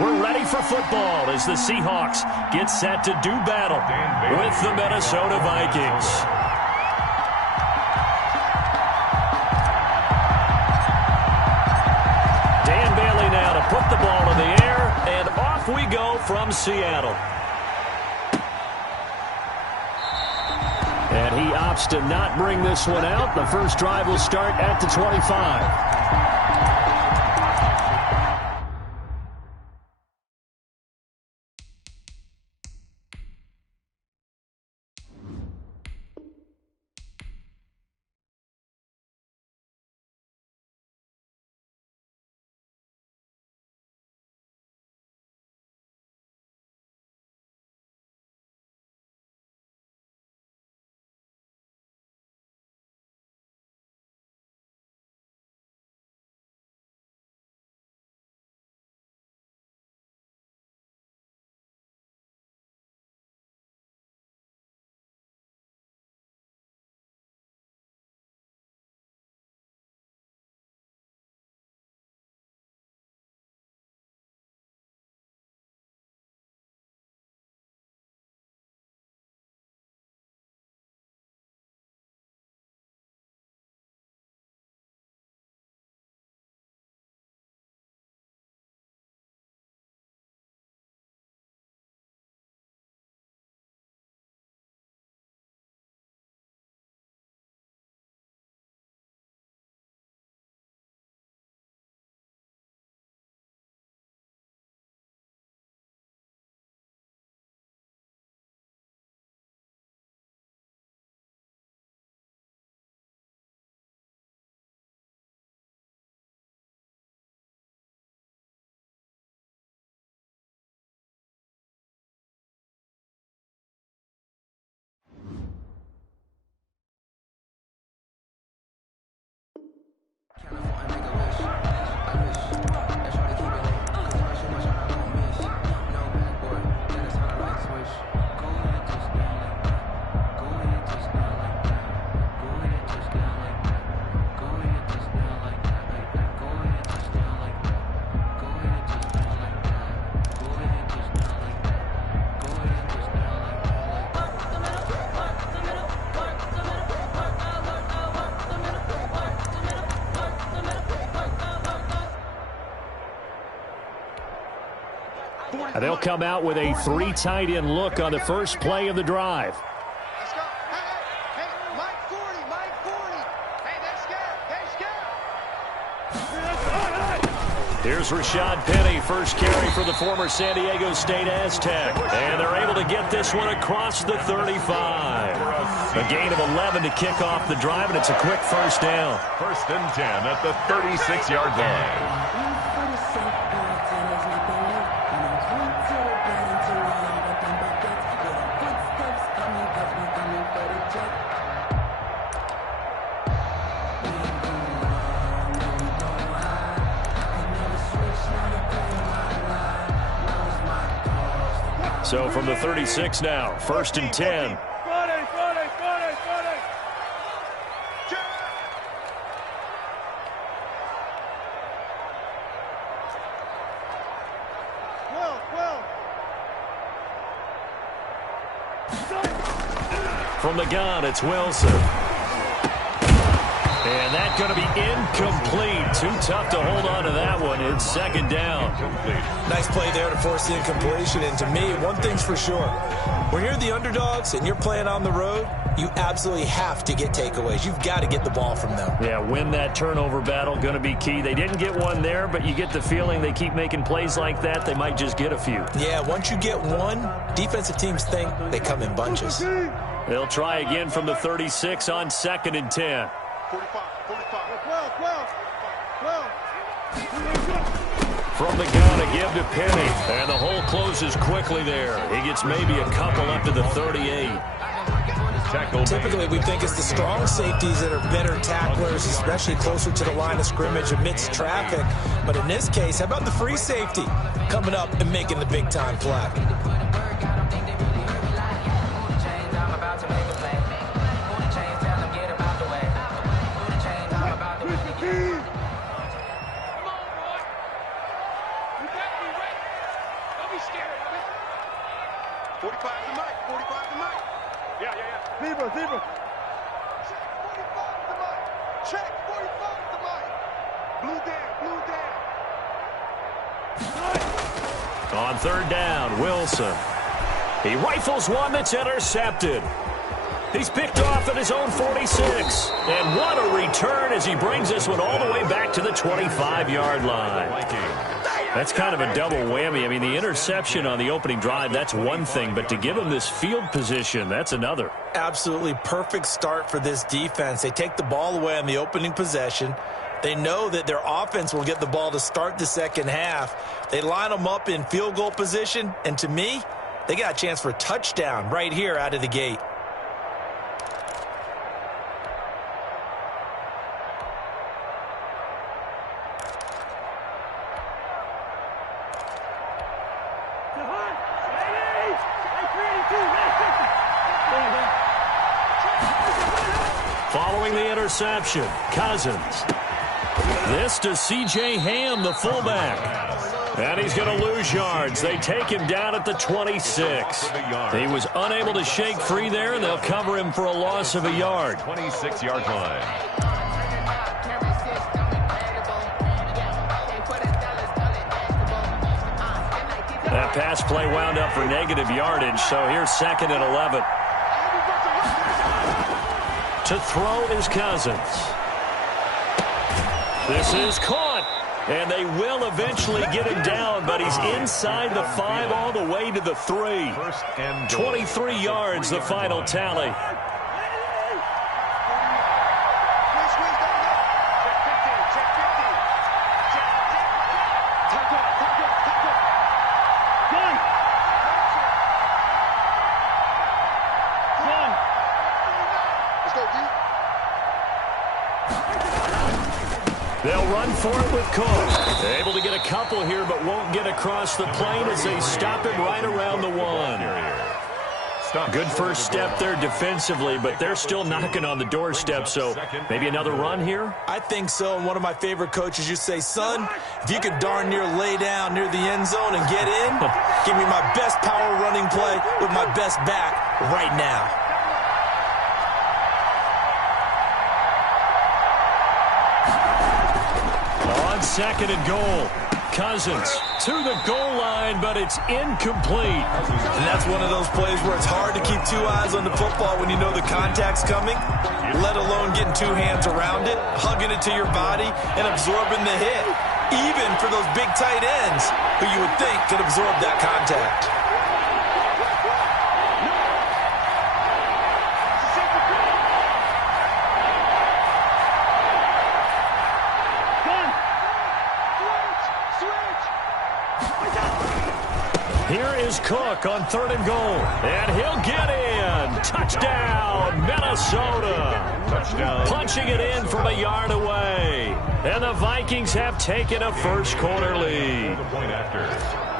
We're ready for football as the Seahawks get set to do battle with the Minnesota Vikings. Dan Bailey now to put the ball in the air, and off we go from Seattle. And he opts to not bring this one out. The first drive will start at the 25. They'll come out with a 3 tight end look on the first play of the drive. Let's go. Hey, Mike 40, Mike 40. Hey, they're scared. Here's Rashad Penny, first carry for the former San Diego State Aztec. And they're able to get this one across the 35. A gain of 11 to kick off the drive, and it's a quick first down. 1st and 10 at the 36-yard line. So from the 36 now, 1st and 10. From the gun, it's Wilson. And that's going to be incomplete. Too tough to hold on to that one. It's 2nd down. Nice play there to force the incompletion. And to me, one thing's for sure. When you're the underdogs and you're playing on the road, you absolutely have to get takeaways. You've got to get the ball from them. Yeah, win that turnover battle, going to be key. They didn't get one there, but you get the feeling they keep making plays like that, they might just get a few. Yeah, once you get one, defensive teams think they come in bunches. They'll try again from the 36 on 2nd and 10. 45. From the gun, a give to Penny. And the hole closes quickly there. He gets maybe a couple up to the 38. Typically, we think it's the strong safeties that are better tacklers, especially closer to the line of scrimmage amidst traffic. But in this case, how about the free safety coming up and making the big-time play? 45 to Mike. 45 to Mike. Yeah. Zebra. Check 45 to Mike. Check 45 to Mike. Blue down. On third down, Wilson. He rifles one that's intercepted. He's picked off at his own 46. And what a return as he brings this one all the way back to the 25-yard line. That's kind of a double whammy. I mean, the interception on the opening drive, that's one thing. But to give him this field position, that's another. Absolutely perfect start for this defense. They take the ball away on the opening possession. They know that their offense will get the ball to start the second half. They line them up in field goal position. And to me, they got a chance for a touchdown right here out of the gate. Following the interception, Cousins. This to C.J. Ham, the fullback. And he's going to lose yards. They take him down at the 26. He was unable to shake free there, and they'll cover him for a loss of a yard. 26-yard line. That pass play wound up for negative yardage, so here's 2nd and 11. To throw is Cousins. This is caught, and they will eventually get him down, but he's inside the 5 all the way to the 3. 23 yards, the final tally. They'll run for it with Cook. Able to get a couple here, but won't get across the plane as they stop him right around the 1. Good first step there defensively, but they're still knocking on the doorstep, so maybe another run here? I think so, and one of my favorite coaches used to say, son, if you could darn near lay down near the end zone and get in, give me my best power running play with my best back right now. On 2nd and goal, Cousins to the goal line, but it's incomplete. And that's one of those plays where it's hard to keep 2 eyes on the football when you know the contact's coming, let alone getting 2 hands around it, hugging it to your body, and absorbing the hit, even for those big tight ends who you would think could absorb that contact. Here is Cook on 3rd and goal, and he'll get in. Touchdown, Minnesota. Touchdown. Punching it in from a yard away. And the Vikings have taken a first-quarter lead.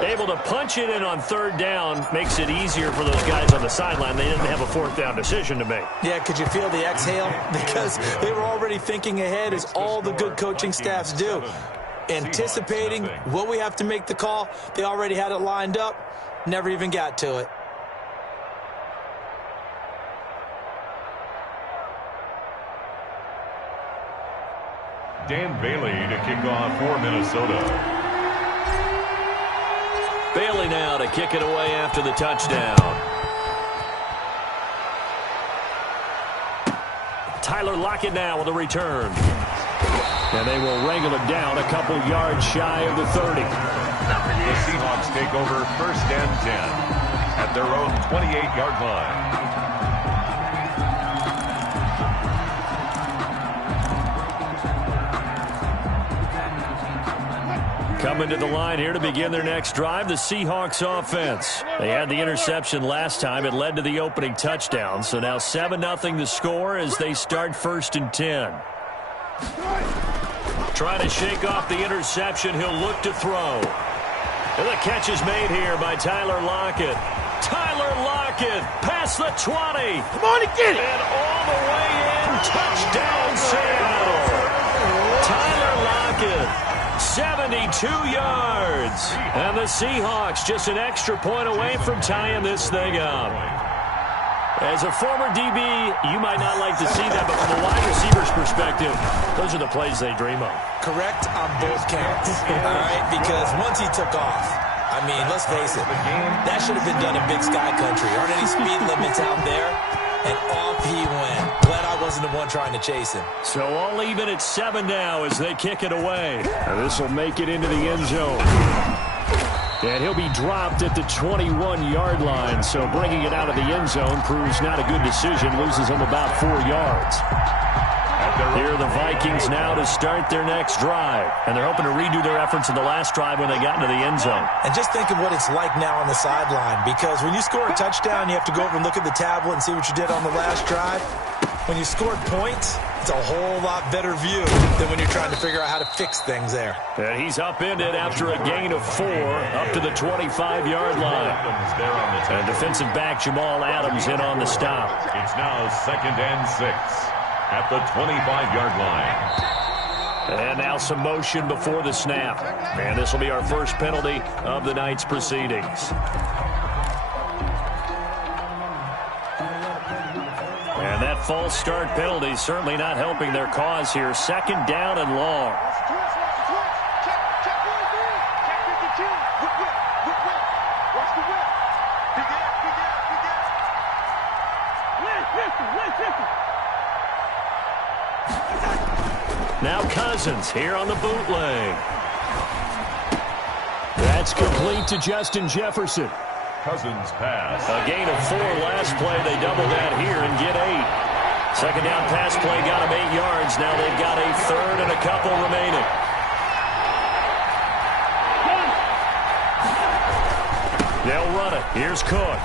Able to punch it in on 3rd down makes it easier for those guys on the sideline. They didn't have a 4th down decision to make. Yeah, could you feel the exhale? Because they were already thinking ahead, as all the good coaching staffs do. Anticipating what we have to make the call. They already had it lined up. Never even got to it. Dan Bailey to kick off for Minnesota. Bailey now to kick it away after the touchdown. Tyler Lockett now with a return. And they will wrangle it down a couple yards shy of the 30. The Seahawks take over 1st and 10 at their own 28-yard line. Coming to the line here to begin their next drive, the Seahawks offense. They had the interception last time. It led to the opening touchdown. So now 7-0 the score as they start 1st and 10. Trying to shake off the interception. He'll look to throw. And the catch is made here by Tyler Lockett. Tyler Lockett past the 20. Come on and get it. And all the way in. Touchdown, Seattle. Tyler Lockett 72 yards. And the Seahawks just an extra point away from tying this thing up. As a former DB, you might not like to see that, but from a wide receiver's perspective, those are the plays they dream of. Correct on both counts, all right? Because once he took off, I mean, let's face it, that should have been done in Big Sky Country. Aren't any speed limits out there? And off he went. Glad I wasn't the one trying to chase him. So all even at 7 now as they kick it away. And this will make it into the end zone. And he'll be dropped at the 21-yard line. So bringing it out of the end zone proves not a good decision. Loses him about 4 yards. Here are the Vikings now to start their next drive. And they're hoping to redo their efforts in the last drive when they got into the end zone. And just think of what it's like now on the sideline. Because when you score a touchdown, you have to go over and look at the tablet and see what you did on the last drive. When you scored points, it's a whole lot better view than when you're trying to figure out how to fix things there. And he's upended after a gain of 4 up to the 25-yard line. And defensive back Jamal Adams in on the stop. It's now 2nd and 6 at the 25-yard line. And now some motion before the snap. And this will be our first penalty of the night's proceedings. And that false start penalty certainly not helping their cause here. 2nd down and long. Now Cousins here on the bootleg. That's complete to Justin Jefferson. Cousins pass. A gain of 4 last play. They double that here and get 8. 2nd down pass play got them 8 yards. Now they've got a 3rd and a couple remaining. They'll run it. Here's Cook.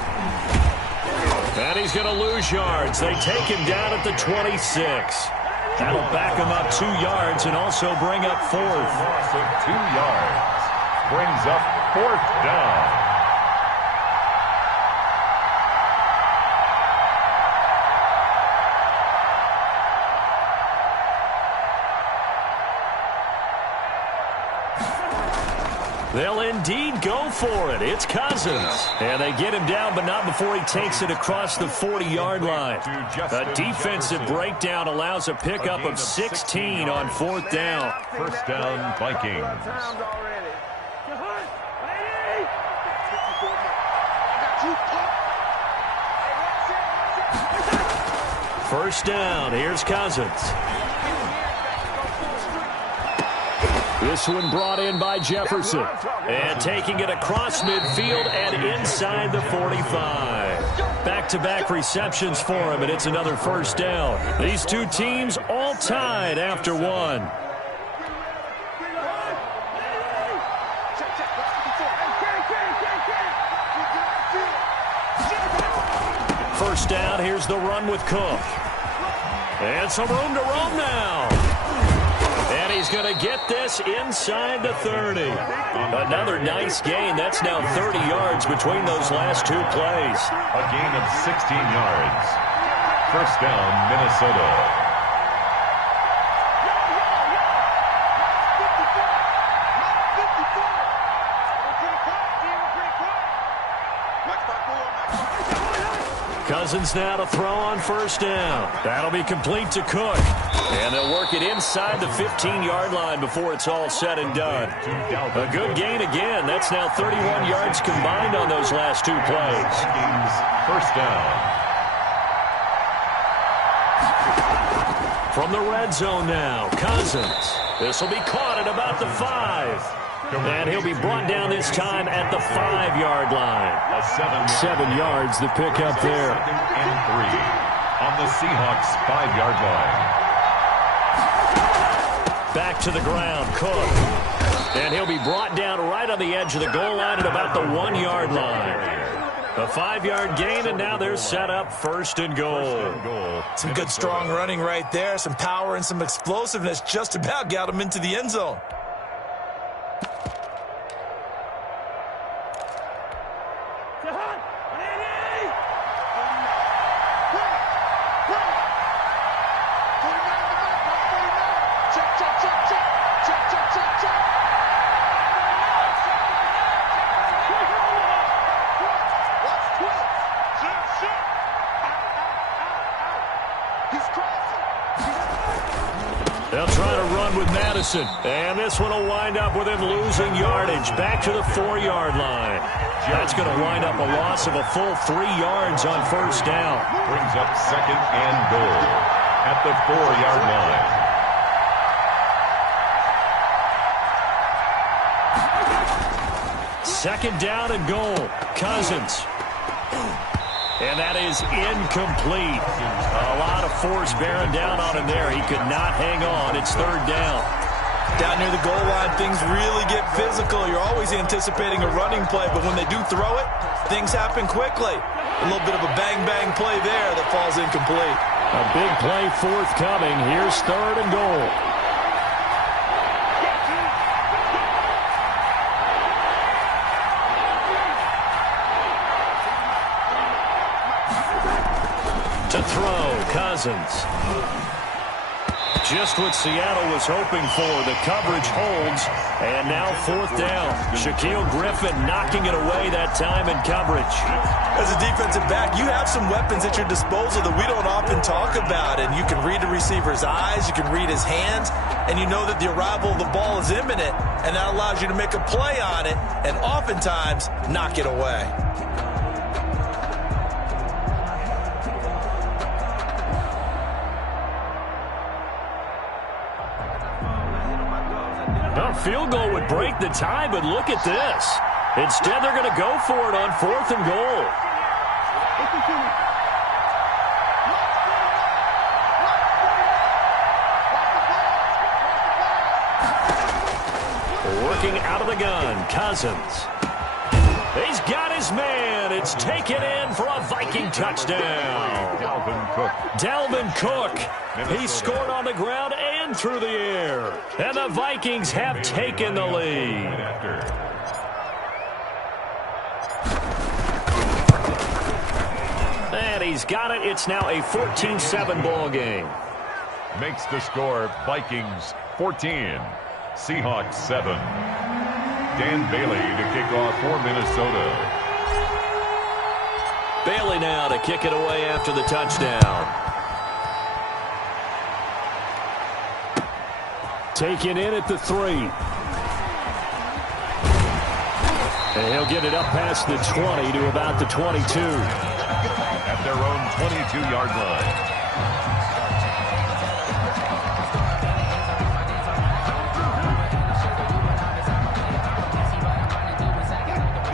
And he's going to lose yards. They take him down at the 26. That'll back him up 2 yards and also bring up 4th. Loss of 2 yards. Brings up 4th down. They'll indeed go for it. It's Cousins. And they get him down, but not before he takes it across the 40-yard line. A defensive breakdown allows a pickup of 16 on 4th down. 1st down, Vikings. 1st down. Here's Cousins. This one brought in by Jefferson. And taking it across midfield and inside the 45. Back-to-back receptions for him, and it's another 1st down. These two teams all tied after 1. First down, here's the run with Cook. And some room to roam now. And he's going to get this inside the 30. Another nice gain. That's now 30 yards between those last 2 plays. A gain of 16 yards. 1st down, Minnesota. Cousins now to throw on 1st down. That'll be complete to Cook. And they'll work it inside the 15-yard line before it's all said and done. A good gain again. That's now 31 yards combined on those last 2 plays. 1st down. From the red zone now, Cousins. This will be caught at about the 5. And he'll be brought down this time at the 5-yard line. 7 yards, the pickup there. 2nd and 3 on the Seahawks 5-yard line. Back to the ground, Cook. And he'll be brought down right on the edge of the goal line at about the 1-yard line. A 5-yard gain, and now they're set up 1st and goal. Some good strong running right there. Some power and some explosiveness just about got him into the end zone. with Madison. And this one will wind up with him losing yardage back to the 4-yard line. That's going to wind up a loss of a full 3 yards on first down. Brings up 2nd and goal at the 4-yard line. Second down and goal. Cousins. And that is incomplete. A lot of force bearing down on him there. He could not hang on. It's 3rd down. Down near the goal line, things really get physical. You're always anticipating a running play, but when they do throw it, things happen quickly. A little bit of a bang-bang play there that falls incomplete. A big play forthcoming. Here's 3rd and goal. To throw, Cousins. Just what Seattle was hoping for. The coverage holds, and now 4th down. Shaquille Griffin knocking it away that time in coverage. As a defensive back, you have some weapons at your disposal that we don't often talk about, and you can read a receiver's eyes, you can read his hands, and you know that the arrival of the ball is imminent, and that allows you to make a play on it, and oftentimes knock it away. A field goal would break the tie, but look at this. Instead, they're going to go for it on 4th and goal. Working out of the gun, Cousins. He's got his man. It's taken in for a Viking touchdown. Dalvin Cook. He scored on the ground and through the air. And the Vikings have taken the lead. And he's got it. It's now a 14-7 ball game. Makes the score Vikings 14, Seahawks 7. Dan Bailey to kick off for Minnesota. Bailey now to kick it away after the touchdown. Taken in at the 3. And he'll get it up past the 20 to about the 22. At their own 22-yard line.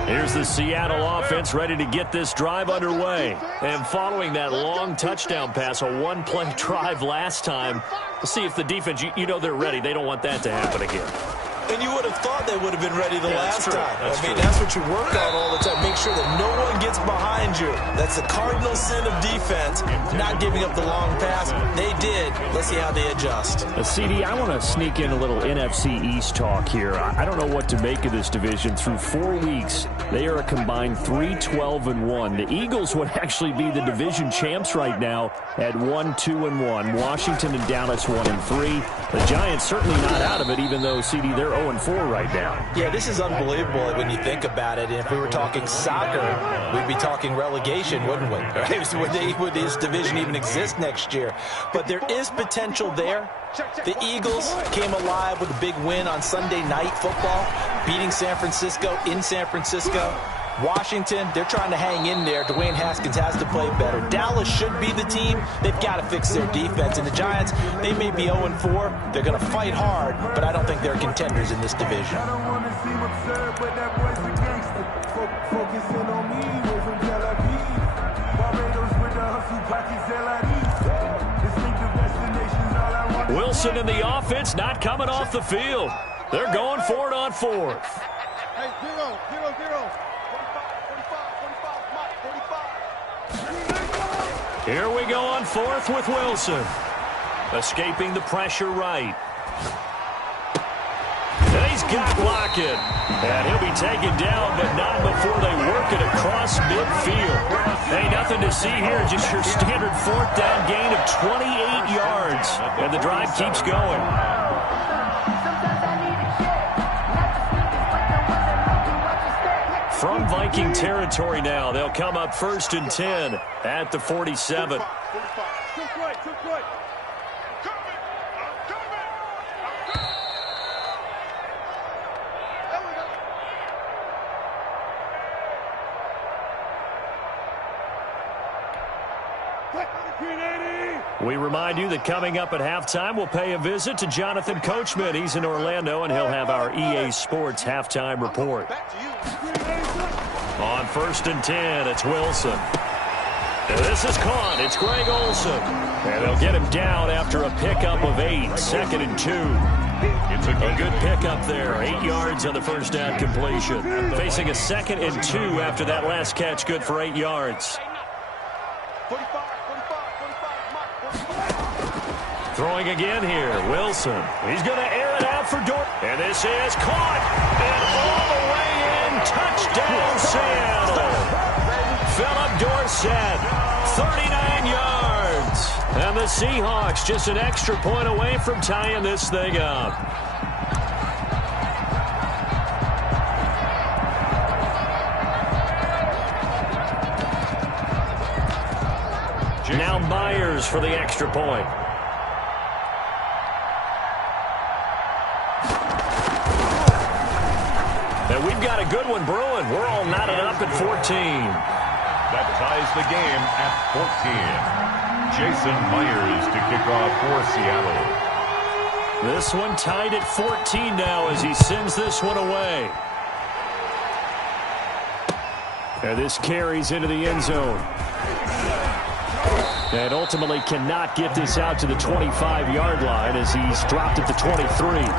Here's the Seattle offense ready to get this drive underway. And following that long touchdown pass, a one-play drive last time, we'll see if the defense, you know they're ready. They don't want that to happen again. And you would have thought they would have been ready the last time. That's what you work on all the time. Make sure that no one gets behind you. That's the cardinal sin of defense, not giving up the long pass. They did. Let's see how they adjust. CD, I want to sneak in a little NFC East talk here. I don't know what to make of this division. Through 4 weeks, they are a combined 3-12-1. The Eagles would actually be the division champs right now at 1-2-1. Washington and Dallas 1-3. The Giants certainly not out of it, even though, CD, they're 0-4 right now. Yeah, this is unbelievable when you think about it. And if we were talking soccer, we'd be talking relegation, wouldn't we? Would this division even exist next year? But there is potential there. The Eagles came alive with a big win on Sunday Night Football, beating San Francisco in San Francisco. Washington, they're trying to hang in there. Dwayne Haskins has to play better. Dallas should be the team. They've got to fix their defense. And the Giants, they may be 0-4. They're going to fight hard, but I don't think they're contenders in this division. Wilson in the offense not coming off the field. They're going for it on 4th. Hey, 0-0-0. Here we go on 4th with Wilson. Escaping the pressure right. And he's got Lockett. And he'll be taken down, but not before they work it across midfield. Hey, nothing to see here. Just your standard 4th down gain of 28 yards. And the drive keeps going. From Viking territory now, they'll come up 1st and 10 at the 47. We remind you that coming up at halftime, we'll pay a visit to Jonathan Coachman. He's in Orlando, and he'll have our EA Sports halftime report. On 1st and 10, it's Wilson. And this is caught. It's Greg Olsen. And they'll get him down after a pickup of 8. 2nd and 2. It's a good pickup there. 8 yards on the first down completion. Facing a 2nd and 2 after that last catch. Good for 8 yards. Throwing again here. Wilson. He's going to air it out for Dort. And this is caught. And all the way in. Touchdown, Seattle. Philip Dorsett. 39 yards. And the Seahawks just an extra point away from tying this thing up. Now Myers for the extra point. And we've got a good one brewing. We're all knotted up at 14. That ties the game at 14. Jason Myers to kick off for Seattle. This one tied at 14 now as he sends this one away. And this carries into the end zone. And ultimately cannot get this out to the 25-yard line as he's dropped at the 23. Stand 10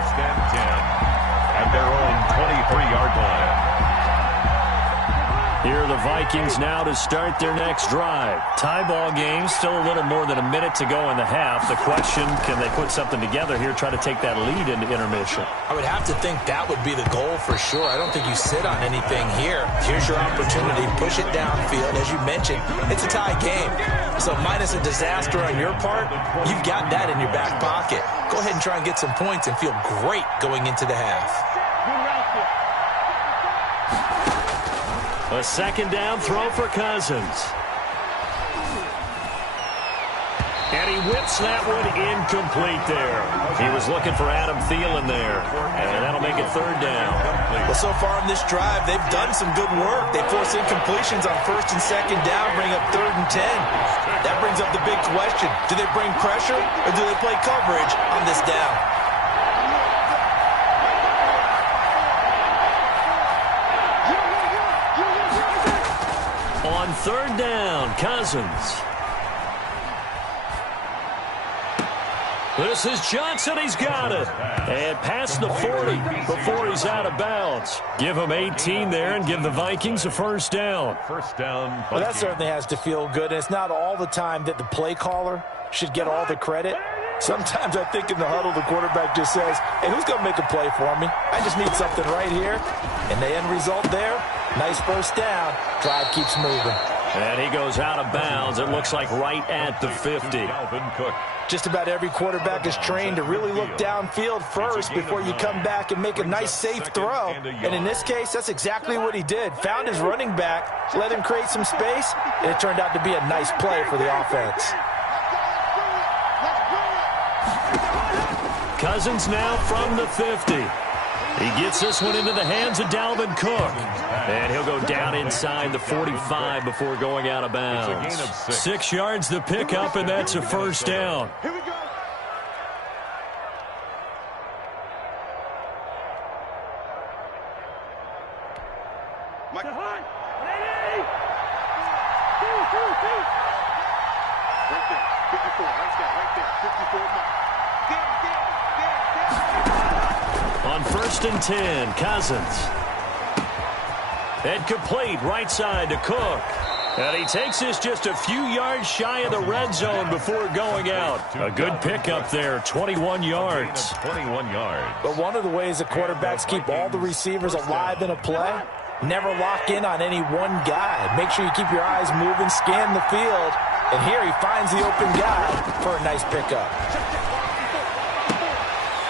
at their own 23-yard line. Here are the Vikings now to start their next drive. Tie ball game, still a little more than a minute to go in the half. The question, can they put something together here, try to take that lead into intermission? I would have to think that would be the goal for sure. I don't think you sit on anything here. Here's your opportunity. Push it downfield. As you mentioned, it's a tie game. So minus a disaster on your part, you've got that in your back pocket. Go ahead and try and get some points and feel great going into the half. A 2nd down throw for Cousins. And he whips that one incomplete there. He was looking for Adam Thielen there. And that'll make it 3rd down. Well, so far in this drive, they've done some good work. They force incompletions on 1st and 2nd down, bring up 3rd and 10. That brings up the big question. Do they bring pressure or do they play coverage on this down? On 3rd down, Cousins. This is Johnson. He's got it. And past the 40 before he's out of bounds. Give him 18 there and give the Vikings a 1st down. 1st down. Vikings. Well, that certainly has to feel good. And it's not all the time that the play caller should get all the credit. Sometimes I think in the huddle, the quarterback just says, hey, who's going to make a play for me? I just need something right here. And the end result there, nice 1st down. Drive keeps moving. And he goes out of bounds. It looks like right at the 50. Just about every quarterback is trained to really look downfield first before you come back and make a nice, safe throw. And in this case, that's exactly what he did. Found his running back, let him create some space, and it turned out to be a nice play for the offense. Cousins now from the 50. He gets this one into the hands of Dalvin Cook. And he'll go down inside the 45 before going out of bounds. 6 yards the pickup, and that's a 1st down. Here we go. Mike. Right there, 54, right there, 54 mark. On 1st and 10, Cousins. And complete right side to Cook. And he takes this just a few yards shy of the red zone before going out. A good pickup there, 21 yards. 21 yards. But one of the ways the quarterbacks keep all the receivers alive in a play, never lock in on any one guy. Make sure you keep your eyes moving, scan the field. And here he finds the open guy for a nice pickup.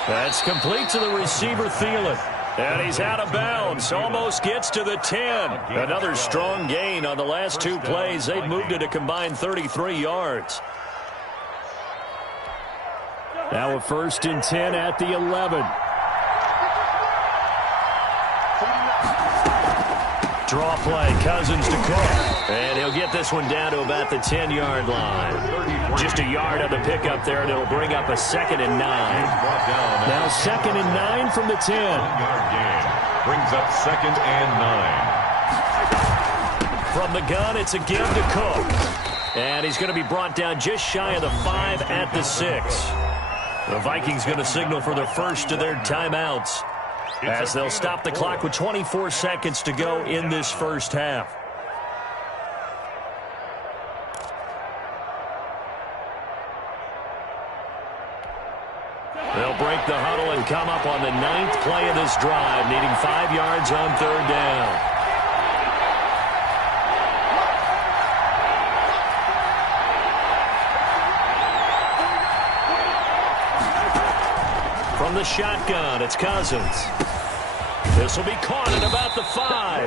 That's complete to the receiver, Thielen. And he's out of bounds. Almost gets to the 10. Another strong gain on the last 2 plays. They've moved it a combined 33 yards. Now a 1st and 10 at the 11. Draw play, Cousins to Cook. And he'll get this one down to about the 10-yard line. Just a yard on the pickup there, and it'll bring up a 2nd and 9. Now 2nd and 9 from the 10. Brings up 2nd and 9. From the gun, it's a give to Cook. And he's going to be brought down just shy of the 5 at the 6. The Vikings going to signal for the first of their timeouts, as they'll stop the clock with 24 seconds to go in this first half. They'll break the huddle and come up on the 9th play of this drive, needing 5 yards on 3rd down. From the shotgun, it's Cousins. This will be caught at about the 5.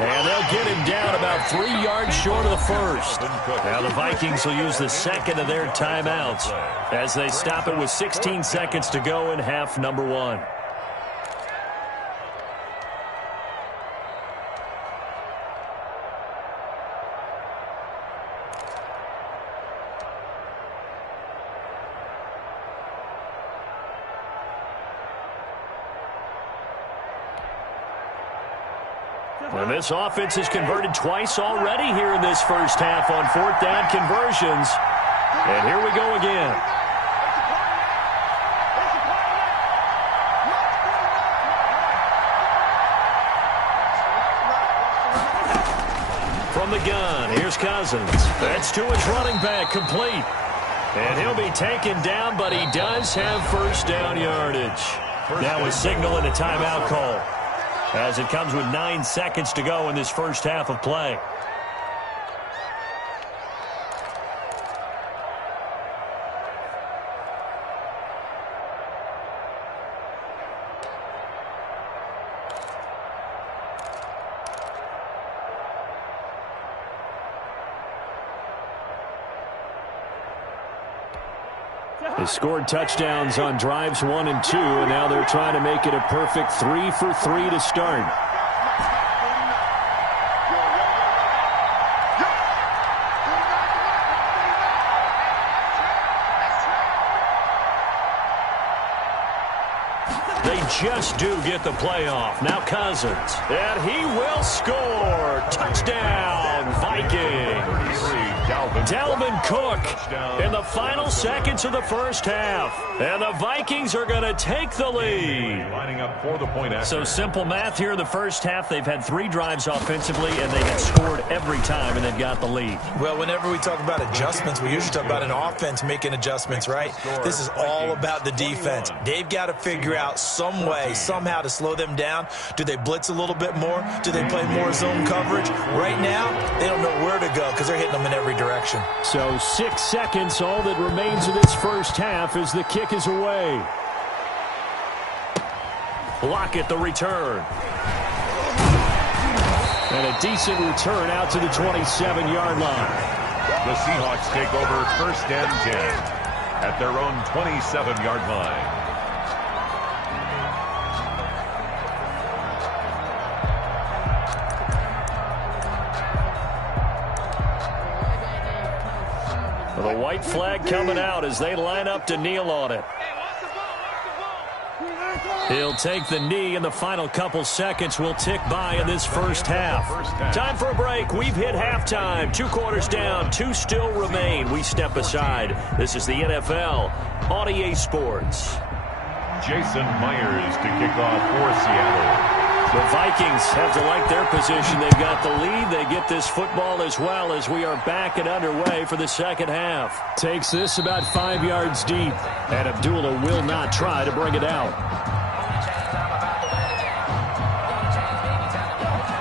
And they'll get him down about 3 yards short of the first. Now the Vikings will use the 2nd of their timeouts as they stop it with 16 seconds to go in half number 1. And this offense has converted twice already here in this first half on 4th down conversions. And here we go again. From the gun, here's Cousins. That's to his running back, complete. And he'll be taken down, but he does have first down yardage. Now a signal and a timeout call, as it comes with 9 seconds to go in this first half of play. They scored touchdowns on drives 1 and 2, and now they're trying to make it a perfect 3 for 3 to start. They just do get the playoff. Now Cousins, and he will score. Touchdown, Vikings. Dalvin Cook in the final seconds of the first half. And the Vikings are going to take the lead. Lining up for the point after. So simple math here in the first half. They've had 3 drives offensively, and they have scored every time, and they've got the lead. Well, whenever we talk about adjustments, we usually talk about an offense making adjustments, right? This is all about the defense. They've got to figure out some way, somehow to slow them down. Do they blitz a little bit more? Do they play more zone coverage? Right now, they don't know where to go because they're hitting them in every direction. So 6 seconds, all that remains of this first half as the kick is away. Lockett the return. And a decent return out to the 27-yard line. The Seahawks take over 1st and 10 at their own 27-yard line. The white flag coming out as they line up to kneel on it. He'll take the knee, and the final couple seconds will tick by in this first half. Time for a break. We've hit halftime. 2 quarters down, 2 still remain. We step aside. This is the NFL on EA Sports. Jason Myers to kick off for Seattle. The Vikings have to like their position. They've got the lead. They get this football as well as we are back and underway for the second half. Takes this about 5 yards deep, and Abdullah will not try to bring it out.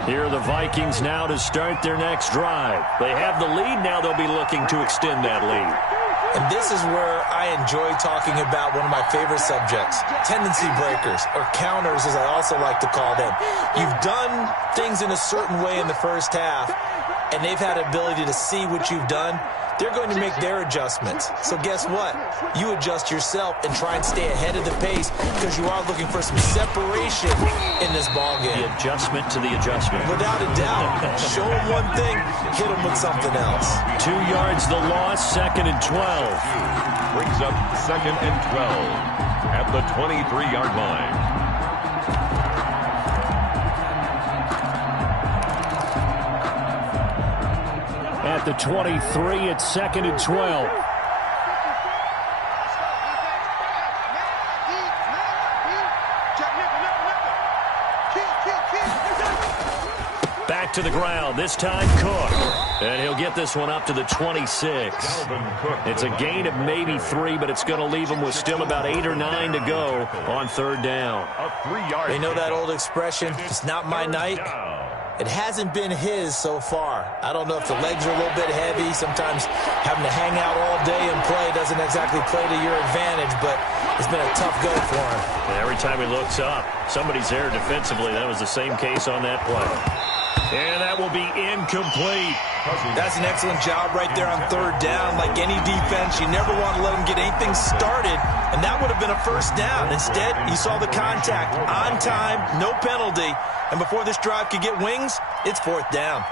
Here are the Vikings now to start their next drive. They have the lead. Now they'll be looking to extend that lead. And this is where I enjoy talking about one of my favorite subjects, tendency breakers, or counters as I also like to call them. You've done things in a certain way in the first half, and they've had ability to see what you've done. they're going to make their adjustments. So guess what? You adjust yourself and try and stay ahead of the pace because you are looking for some separation in this ball game. The adjustment to the adjustment. Without a doubt. Show them one thing, hit them with something else. 2 yards the loss, 2nd and 12. Brings up 2nd and 12 at the 23-yard line. At the 23, it's 2nd and 12. Back to the ground, this time Cook. And he'll get this one up to the 26. It's a gain of maybe 3, but it's going to leave him with still about 8 or 9 to go on 3rd down. They know that old expression, it's not my night. It hasn't been his so far. I don't know if the legs are a little bit heavy. Sometimes having to hang out all day and play doesn't exactly play to your advantage, but it's been a tough go for him. And every time he looks up, somebody's there defensively. That was the same case on that play. And that will be incomplete. That's an excellent job right there on 3rd down. Like any defense, you never want to let them get anything started, and that would have been a 1st down. Instead, you saw the contact on time, no penalty, and before this drive could get wings, it's 4th down.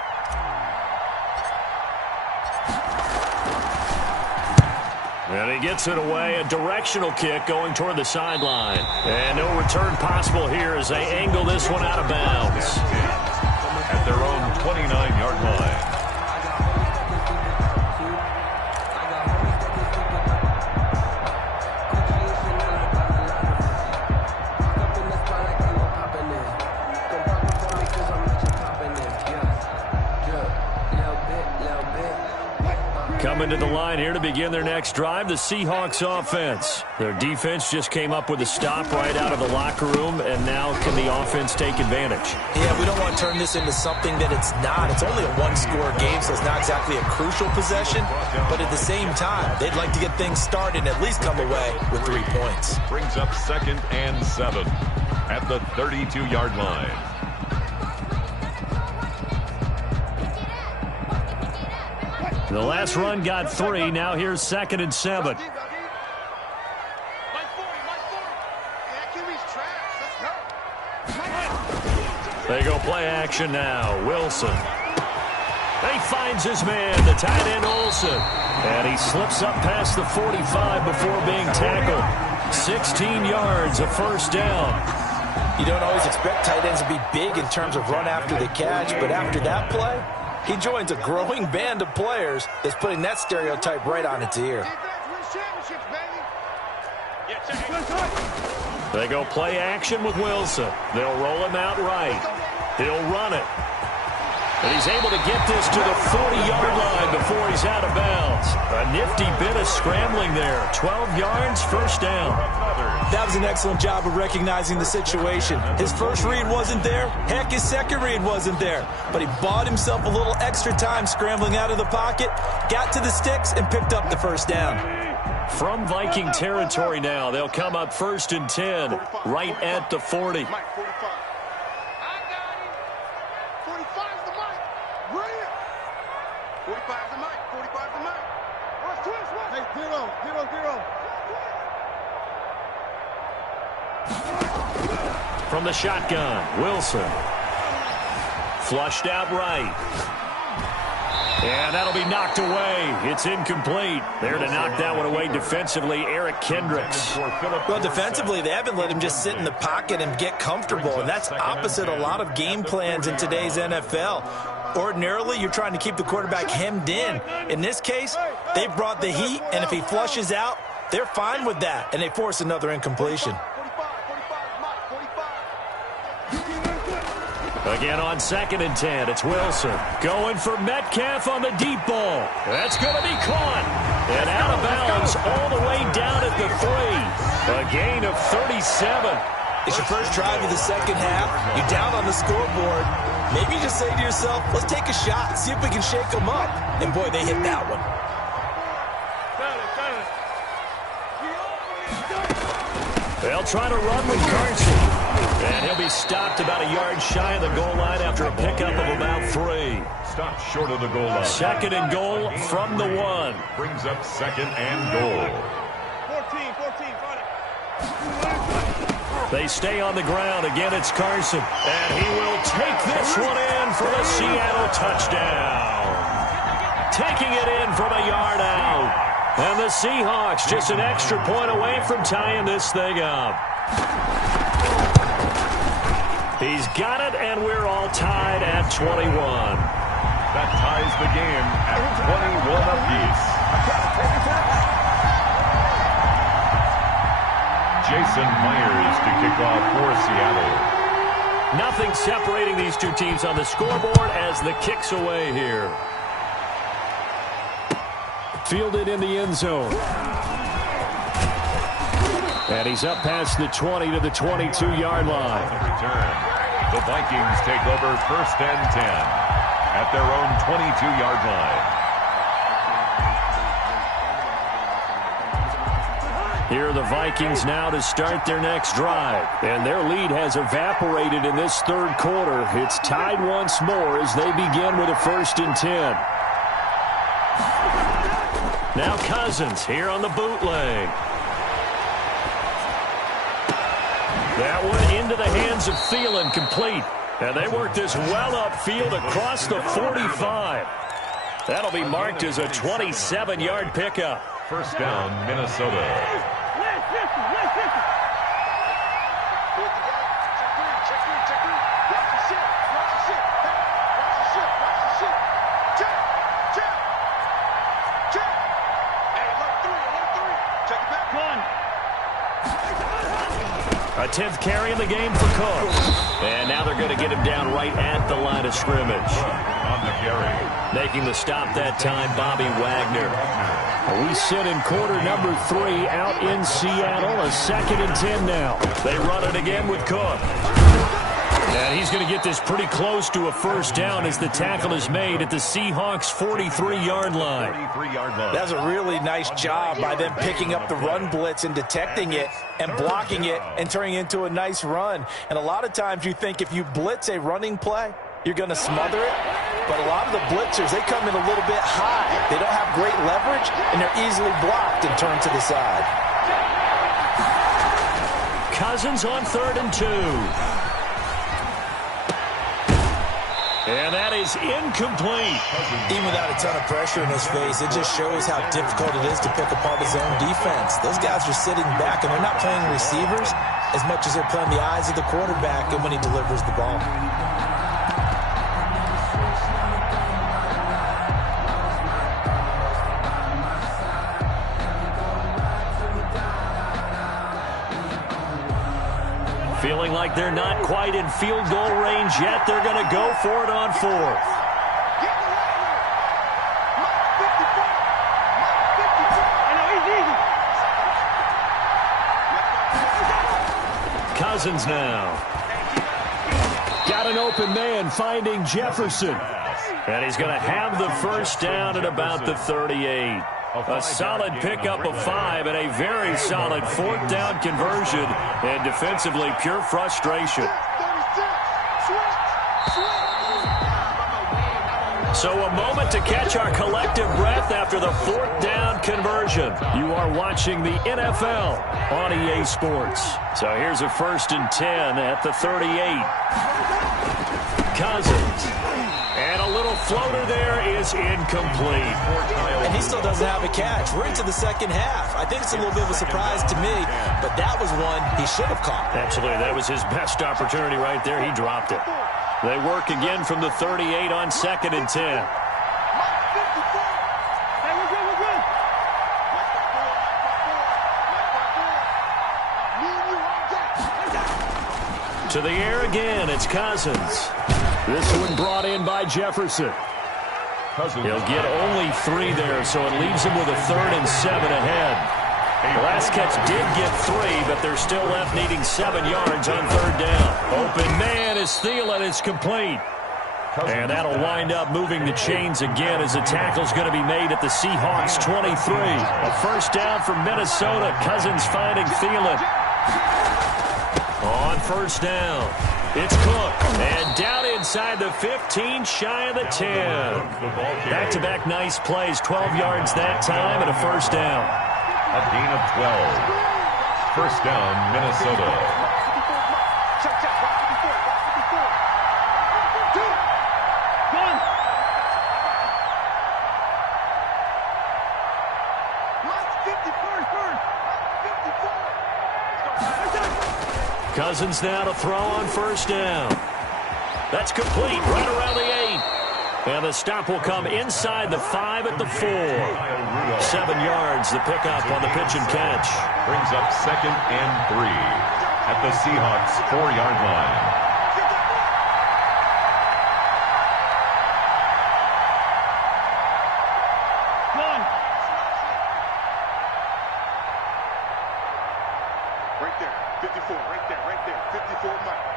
And he gets it away, a directional kick going toward the sideline. And no return possible here as they angle this one out of bounds. At their own 29-yard line. Coming to the line here to begin their next drive, the Seahawks offense. Their defense just came up with a stop right out of the locker room, and now can the offense take advantage? Yeah, we don't want to turn this into something that it's not. It's only a one-score game, so it's not exactly a crucial possession. But at the same time, they'd like to get things started and at least come away with 3 points. Brings up 2nd and 7 at the 32-yard line. The last run got 3. Now here's 2nd and 7. They go play action now. Wilson. He finds his man, the tight end Olsen. And he slips up past the 45 before being tackled. 16 yards, a 1st down. You don't always expect tight ends to be big in terms of run after the catch, but after that play, he joins a growing band of players that's putting that stereotype right on its ear. They go play action with Wilson. They'll roll him out right. He'll run it. And he's able to get this to the 40-yard line before he's out of bounds. A nifty bit of scrambling there. 12 yards, 1st down. That was an excellent job of recognizing the situation. His first read wasn't there. Heck, his second read wasn't there. But he bought himself a little extra time scrambling out of the pocket, got to the sticks, and picked up the 1st down. From Viking territory now, they'll come up 1st and 10, right at the 40. From the shotgun, Wilson. Flushed out right. And that'll be knocked away. It's incomplete. There to knock that one away defensively, Eric Kendricks. Well, defensively, they haven't let him just sit in the pocket and get comfortable, and that's opposite a lot of game plans in today's NFL. Ordinarily, you're trying to keep the quarterback hemmed in. In this case, they brought the heat, and if he flushes out, they're fine with that, and they force another incompletion. Again on 2nd and 10, it's Wilson. Going for Metcalf on the deep ball. That's going to be caught. And out of bounds all the way down at the 3. A gain of 37. It's your first drive of the second half. You're down on the scoreboard. Maybe you just say to yourself, let's take a shot, see if we can shake them up. And boy, they hit that one. They'll try to run with Carson. And he'll be stopped about a yard shy of the goal line after a pickup of about 3. Stopped short of the goal line. Second and goal from the 1. Brings up second and goal. 14, fight it. They stay on the ground. Again, it's Carson. And he will take this one in for the Seattle touchdown. Taking it in from a yard out. And the Seahawks just an extra point away from tying this thing up. He's got it, and we're all tied at 21. That ties the game at 21 apiece. Jason Myers to kick off for Seattle. Nothing separating these two teams on the scoreboard as the kick's away here. Fielded in the end zone. And he's up past the 20 to the 22-yard line. Return. The Vikings take over first and 10 at their own 22-yard line. Here are the Vikings now to start their next drive. And their lead has evaporated in this third quarter. It's tied once more as they begin with a first and 10. Now Cousins here on the bootleg. That one into the hands of Thielen, complete. And they work this well upfield across the 45. That'll be marked as a 27-yard pickup. First down, Minnesota. A 10th carry in the game for Cook. And now they're going to get him down right at the line of scrimmage. On the carry. Making the stop that time, Bobby Wagner. We sit in quarter number 3 out in Seattle. A second and 10 now. They run it again with Cook. And he's going to get this pretty close to a first down as the tackle is made at the Seahawks' 43-yard line. That's a really nice job by them picking up the run blitz and detecting it and blocking it and turning it into a nice run. And a lot of times you think if you blitz a running play, you're going to smother it. But a lot of the blitzers, they come in a little bit high. They don't have great leverage, and they're easily blocked and turned to the side. Cousins on 3rd and 2. And that is incomplete. Even without a ton of pressure in his face, it just shows how difficult it is to pick apart his own defense. Those guys are sitting back, and they're not playing receivers as much as they're playing the eyes of the quarterback and when he delivers the ball. Feeling like they're not quite in field goal range yet. They're going to go for it on 4th. Cousins now. Got an open man finding Jefferson. And he's going to have the first down at about the 38. A solid pickup of 5 and a very solid 4th down conversion. And defensively, pure frustration. So a moment to catch our collective breath after the 4th down conversion. You are watching the NFL on EA Sports. So here's a first and 10 at the 38. Cousins. And a little floater there is incomplete. And he still doesn't have a catch. We're into the second half. I think it's a little bit of a surprise to me, but that was one he should have caught. Absolutely. That was his best opportunity right there. He dropped it. They work again from the 38 on 2nd and 10. To the air again, it's Cousins. This one brought in by Jefferson. He'll get only 3 there, so it leaves him with a 3rd and 7 ahead. The last catch did get 3, but they're still left needing 7 yards on 3rd down. Open man is Thielen. It's complete. And that'll wind up moving the chains again as the tackle's going to be made at the Seahawks 23. A first down for Minnesota. Cousins finding Thielen. On first down, it's Cook. And down in inside the 15, shy of the 10. Back-to-back nice plays, 12 yards that time and a first down. A gain of 12. First down, Minnesota. Cousins now to throw on first down. That's complete right around the 8. And the stop will come inside the 5 at the 4. 7 yards, the pickup on the pitch and catch. Brings up 2nd and 3 at the Seahawks 4-yard line. Right there, 54, right there, 54 Mike.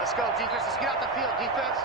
Let's go, defense. Let's get out the field, defense.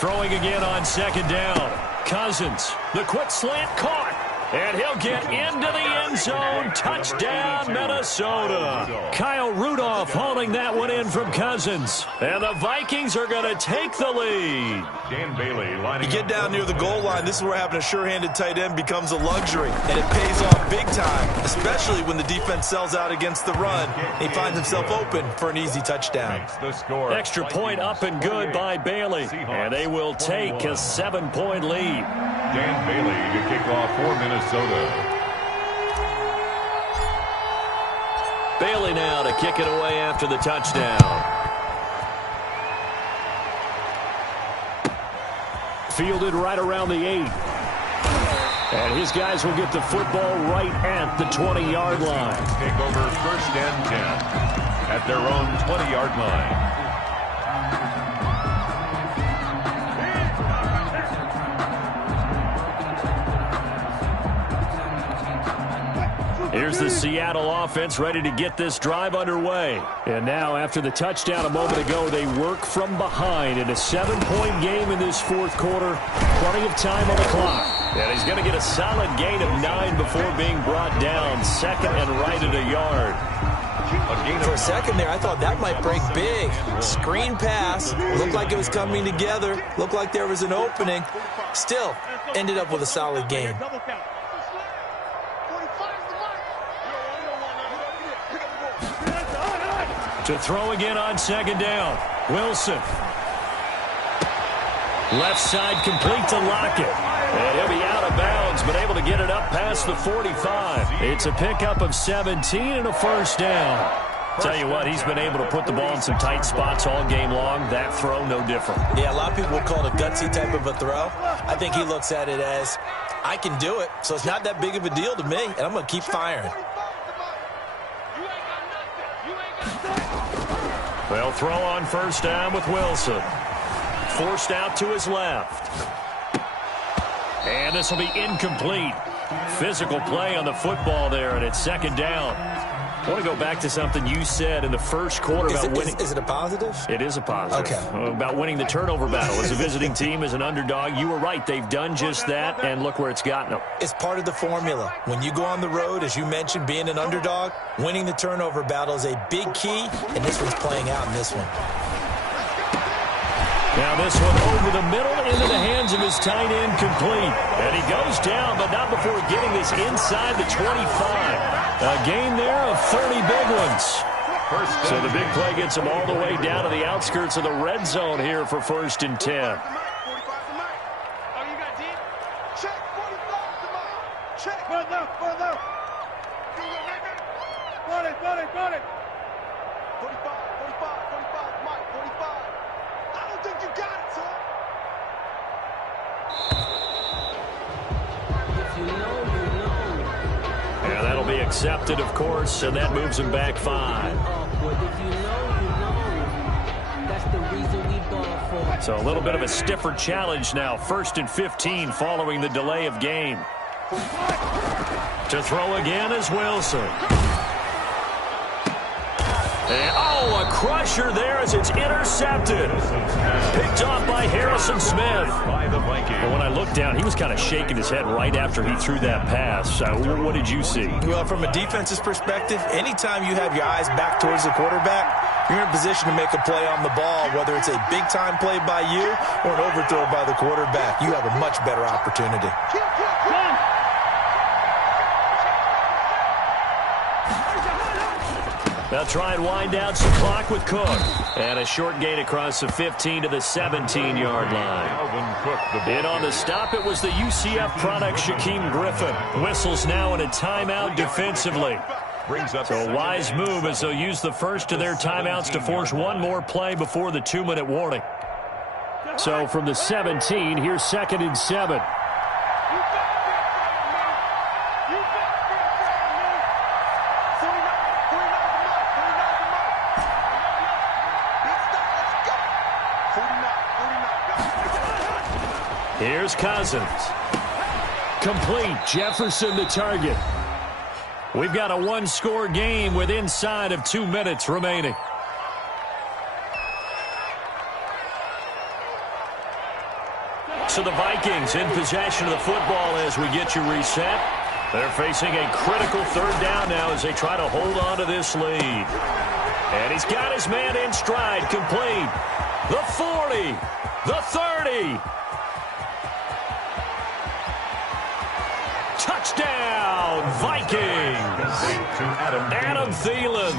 Throwing again on second down. Cousins, the quick slant caught. And he'll get into the end zone. Touchdown, Minnesota. Kyle Rudolph hauling that one in from Cousins. And the Vikings are going to take the lead. Dan Bailey lining You get down near the goal line, this is where having a sure-handed tight end becomes a luxury. And it pays off big time, especially when the defense sells out against the run. He finds himself open for an easy touchdown. the score. Extra point up and good by Bailey. And they will take a 7-point lead. Dan Bailey to kick off for Minnesota. Bailey now to kick it away after the touchdown. Fielded right around the 8. And his guys will get the football right at the 20-yard line. Take over 1st and 10 at their own 20-yard line. Here's the Seattle offense ready to get this drive underway. And now, after the touchdown a moment ago, they work from behind in a 7-point game in this 4th quarter. Plenty of time on the clock. And he's going to get a solid gain of 9 before being brought down. 2nd and right at a yard. For a second there, I thought that might break big. Screen pass. Looked like it was coming together. Looked like there was an opening. Still, ended up with a solid gain. To throw again on second down. Wilson. Left side complete to Lockett. And he'll be out of bounds, but able to get it up past the 45. It's a pickup of 17 and a first down. Tell you what, he's been able to put the ball in some tight spots all game long. That throw, no different. Yeah, a lot of people will call it a gutsy type of a throw. I think he looks at it as, I can do it, so it's not that big of a deal to me, and I'm going to keep firing. They'll throw on first down with Wilson. Forced out to his left. And this will be incomplete. Physical play on the football there, and it's second down. I want to go back to something you said in the first quarter about winning. Is it a positive? It is a positive. Okay. About winning the turnover battle. As a visiting team, as an underdog, you were right. They've done just that, and look where it's gotten them. It's part of the formula. When you go on the road, as you mentioned, being an underdog, winning the turnover battle is a big key, and this one's playing out in this one. Now this one over the middle into the hands of his tight end, complete. And he goes down, but not before getting this inside the 25. A gain there of 30 big ones. So the big play gets him all the way down to the outskirts of the red zone here for 1st and 10. Yeah, that'll be accepted, of course, and that moves him back 5. So a little bit of a stiffer challenge now. 1st and 15 following the delay of game. To throw again is Wilson. And, a crusher there as it's intercepted. Picked off by Harrison Smith. But when I looked down, he was kind of shaking his head right after he threw that pass. What did you see? Well, from a defense's perspective, anytime you have your eyes back towards the quarterback, you're in position to make a play on the ball, whether it's a big-time play by you or an overthrow by the quarterback. You have a much better opportunity. They'll try and wind down some clock with Cook. And a short gain across the 15 to the 17-yard line. And on the stop, it was the UCF product, Shaquem Griffin. Whistles now in a timeout defensively. So a wise move as they'll use the first of their timeouts to force one more play before the 2-minute warning. So from the 17, here's 2nd and 7. Here's Cousins. Complete. Jefferson the target. We've got a one-score game with inside of 2 minutes remaining. So the Vikings in possession of the football as we get you reset. They're facing a critical 3rd down now as they try to hold on to this lead. And he's got his man in stride. Complete. The 40. The 30. Touchdown, Vikings! Adam Thielen,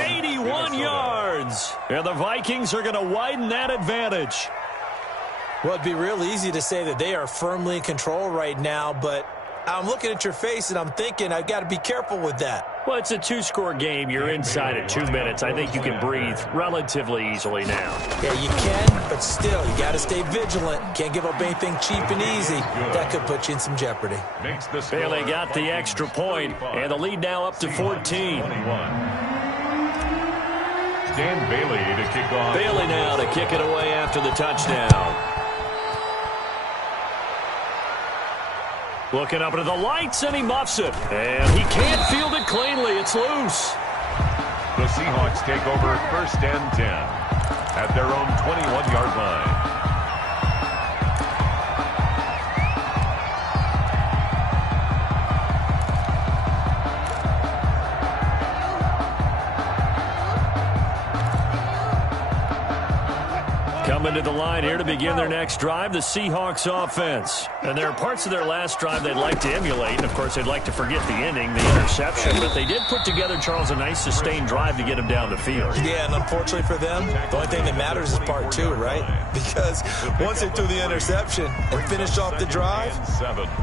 81 yards. And the Vikings are going to widen that advantage. Well, it'd be real easy to say that they are firmly in control right now, but I'm looking at your face and I'm thinking I've got to be careful with that. Well, it's a 2-score game. You're inside at 2 minutes. I think you can breathe relatively easily now. Yeah, you can, but still, you got to stay vigilant. Can't give up anything cheap and easy. That could put you in some jeopardy. Bailey got the extra point, and the lead now up to 14. Dan Bailey to kick off. Bailey now to kick it away after the touchdown. Looking up into the lights, and he muffs it. And he can't field it cleanly. It's loose. The Seahawks take over 1st and 10 at their own 21-yard line. Coming to the line here to begin their next drive, the Seahawks offense. And there are parts of their last drive they'd like to emulate. And, of course, they'd like to forget the inning, the interception. But they did put together, Charles, a nice sustained drive to get him down the field. Yeah, and unfortunately for them, the only thing that matters is part 2, right? Because once they threw the interception and finished off the drive,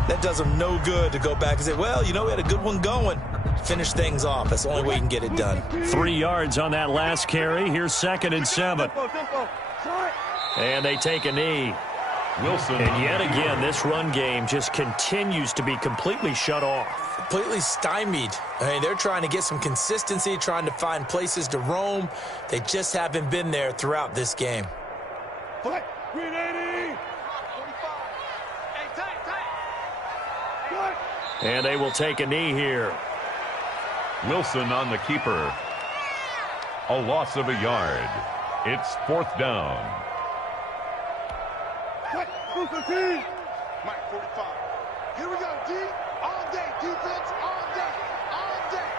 that does them no good to go back and say, well, you know, we had a good one going. Finish things off. That's the only way you can get it done. 3 yards on that last carry. Here's 2nd and 7. And they take a knee. Wilson. And yet again, this run game just continues to be completely shut off. Completely stymied. I mean, they're trying to get some consistency, trying to find places to roam. They just haven't been there throughout this game. And they will take a knee here. Wilson on the keeper. A loss of a yard. It's 4th down. Mike, 45. Here we go, D. All day, defense, all day, all day.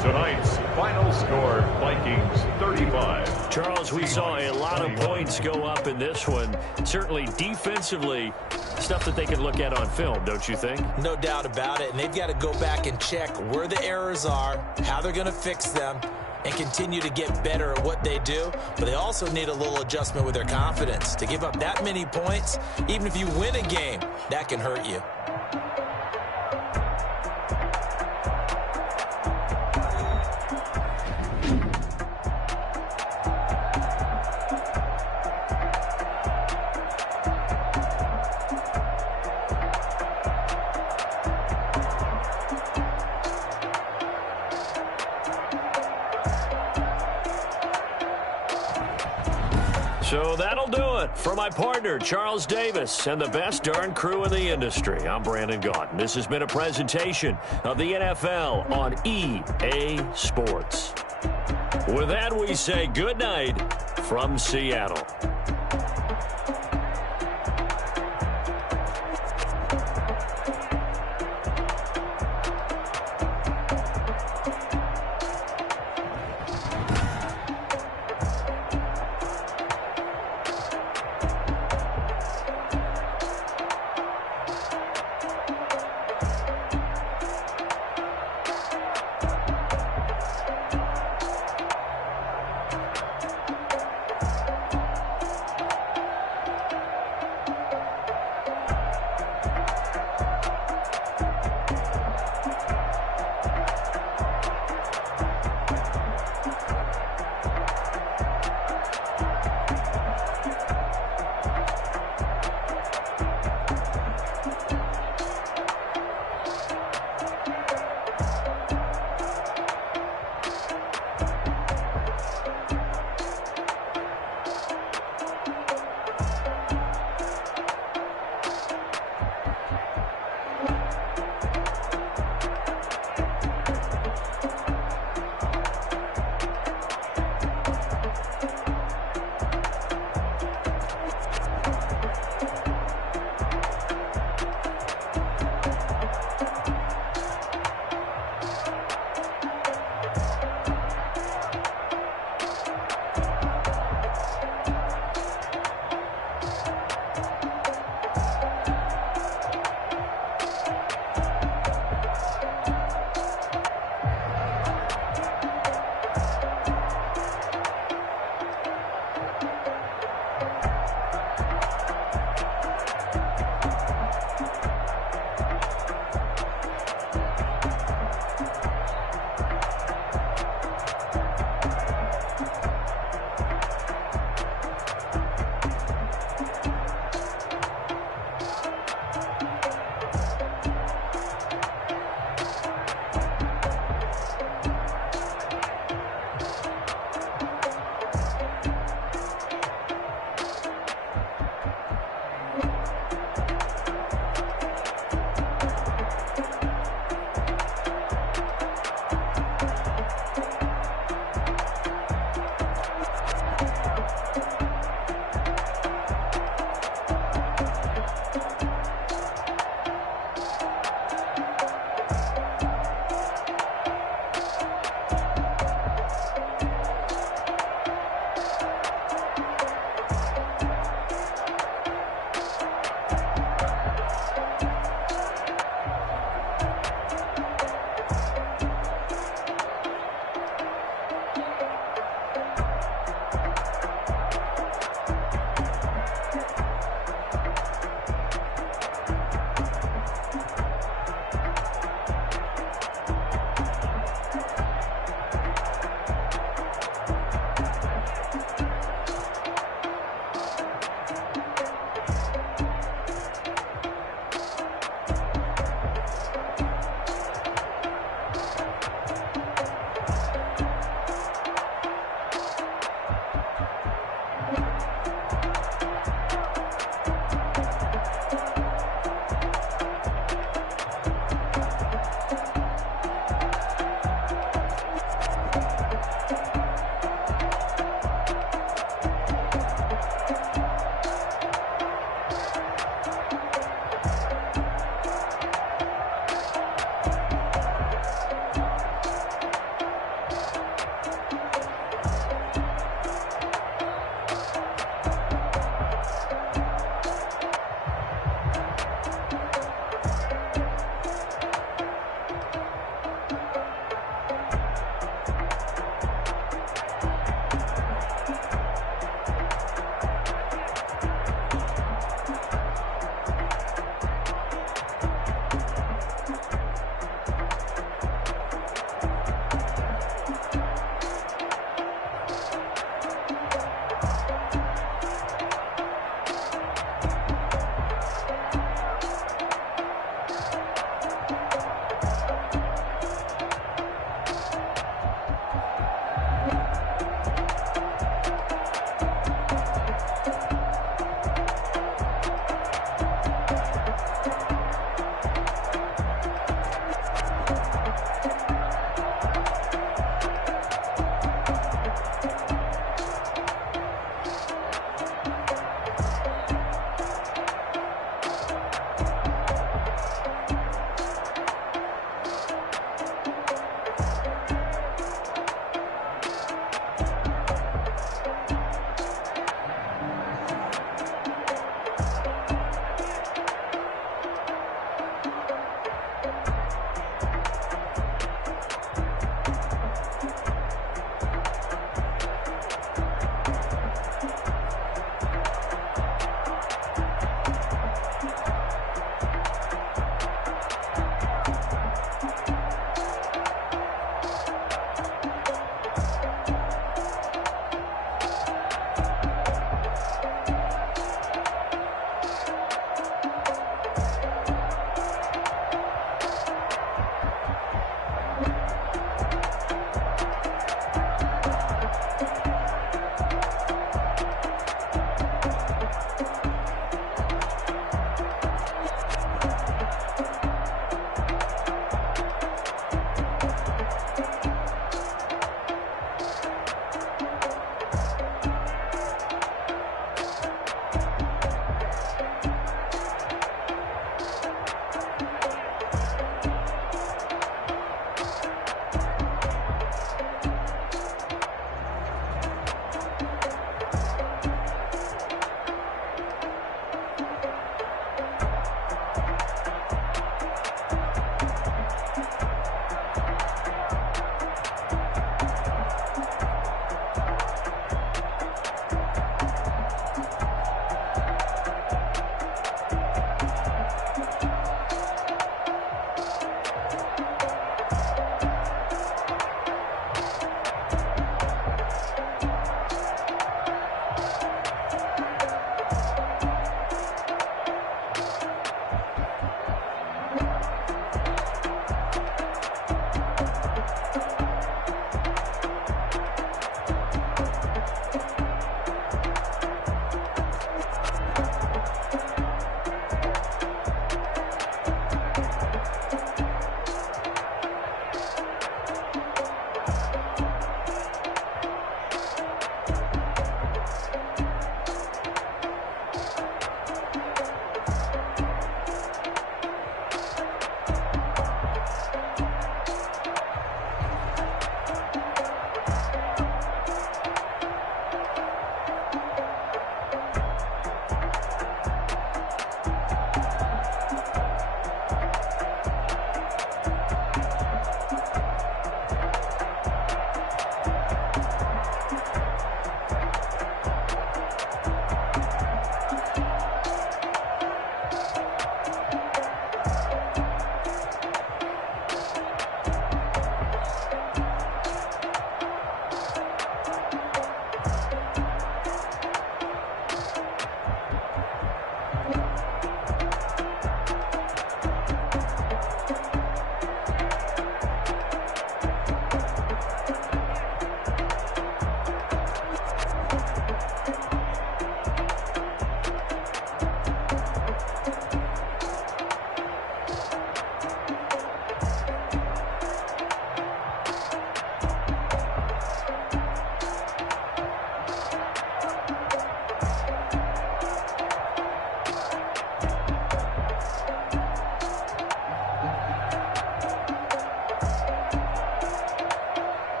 Tonight's final score, Vikings 35. Charles, we saw a lot of points go up in this one. Certainly defensively, stuff that they can look at on film, don't you think? No doubt about it. And they've got to go back and check where the errors are, how they're going to fix them, and continue to get better at what they do. But they also need a little adjustment with their confidence. To give up that many points, even if you win a game, that can hurt you. So that'll do it. For my partner, Charles Davis, and the best darn crew in the industry, I'm Brandon Gaudin. This has been a presentation of the NFL on EA Sports. With that, we say good night from Seattle.